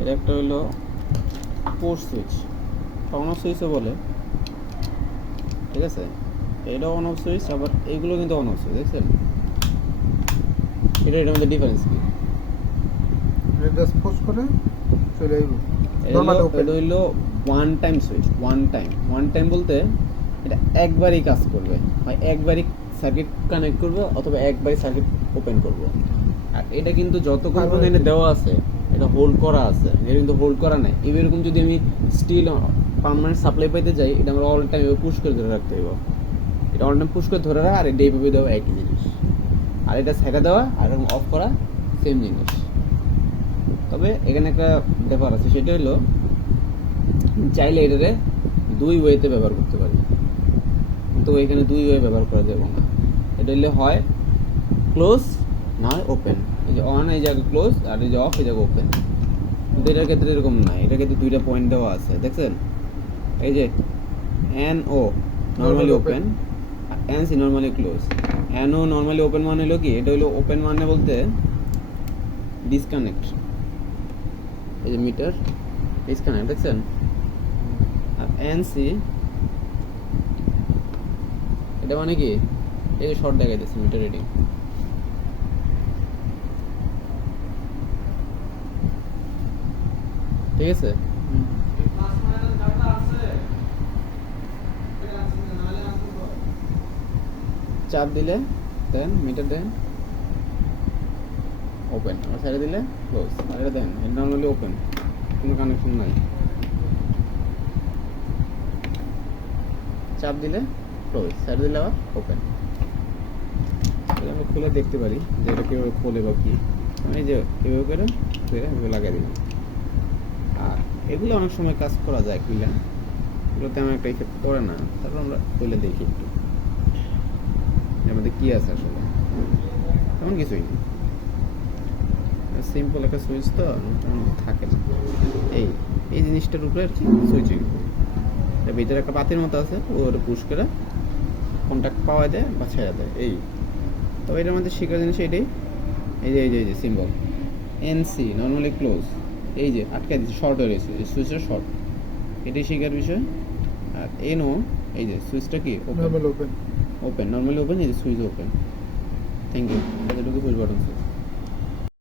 এর একটা হলো পোর্ট সুইচ, অন অফ সুইচও বলে, ঠিক আছে। এটা অন অফ সুইচ, আবার এইগুলো কিন্তু অন অফ সুইচ, দেখছেন? এটার মধ্যে ডিফারেন্স কি? এটা পোস্ট করে চলে আইব এটা হইলো one time switch. One time বলতে এটা একবারই কাজ করবে, হয় একবারই সার্কিট কানেক্ট করবে অথবা একবারই সার্কিট ওপেন করবে। আর এটা কিন্তু যতক্ষণ পর্যন্ত এটা দেওয়া আছে, এটা হোল্ড করা আছে, এটা কিন্তু হোল্ড করা নাই। এরকম যদি আমি স্টিল পার্মানেন্ট সাপ্লাই পাইতে যাই, এটা আমরা অল টাইম পুশ করে ধরে রাখতে হবে। এটা অল টাইম পুশ করে ধরে রাখা আর এটা এইভাবে দেওয়া একই জিনিস, আর এটা ছেড়ে দেওয়া আর এরকম অফ করা সেম জিনিস। তবে এখানে একটা ব্যাপার আছে, সেটা হলো চাইলে এটারে দুই ওয়েতে ব্যবহার করতে পারি, কিন্তু এখানে দুই ওয়ে ব্যবহার করা যাবে না। এটা হলে হয় ক্লোজ না হয় ওপেন। এই যে অন এই জায়গায় ক্লোজ, আর এই যে অফ এই জায়গায় ওপেন। কিন্তু এটার ক্ষেত্রে এরকম না, এটার ক্ষেত্রে দুইটা পয়েন্ট দেওয়া আছে, দেখছেন? এই যে N O normally open, N C normally close. N O normally open মানে হলো কি, এটা হলো ওপেন মানে বলতে ডিসকানেক্ট, এই যে মিটার ডিসকানেক্ট, দেখছেন? আর এন সি এটা মানে কি, এই যে শর্ট দেখাই দিচ্ছে মিটার রিডিং, ঠিক আছে? চাপ দিলে দেন মিটার দেন ওপেন, আর ছেড়ে দিলে ক্লোজ। আর এটা দেন, এটা নর্মালি ওপেন, কোনো কানেকশন নাই। চাপ দিলে ক্লোজ, ছেড়ে দিলে আবার ওপেন। আমরা খুলে দেখতে পারি যে এটা কীভাবে খোলে বা কী। আমি যে এভাবে করে এভাবে লাগিয়ে দিলাম। আর এগুলো অনেক সময় কাজ করা যায় খুলে, এগুলোতে আমার একটা ইফেক্ট পড়ে না। তারপর আমরা খুলে দেখি একটু এর মধ্যে কী আছে। আসলে তেমন কিছুই নেই, সিম্পল একটা সুইচ তো থাকে না। এই জিনিসটার উপরে আর কি সুইচিং, এর ভিতরে একটা পাতির মতো আছে, ওর পুশ করে কন্ট্যাক্ট পাওয়া যায় বা ছেড়ে দেয়। এই তবে এটার মধ্যে শেখার জিনিস এটাই, এই যে সিম্বল এনসি নর্মালি ক্লোজ, এই যে আটকে দিচ্ছে, শর্ট হয়ে গেছে, এই সুইচটা শর্ট, এটাই শেখার বিষয়। আর এনও এই যে সুইচটা কি ওপেন, নর্মালি ওপেন, এই যে সুইচ ওপেন। থ্যাংক ইউ, এতটুকু ফুল বাটন।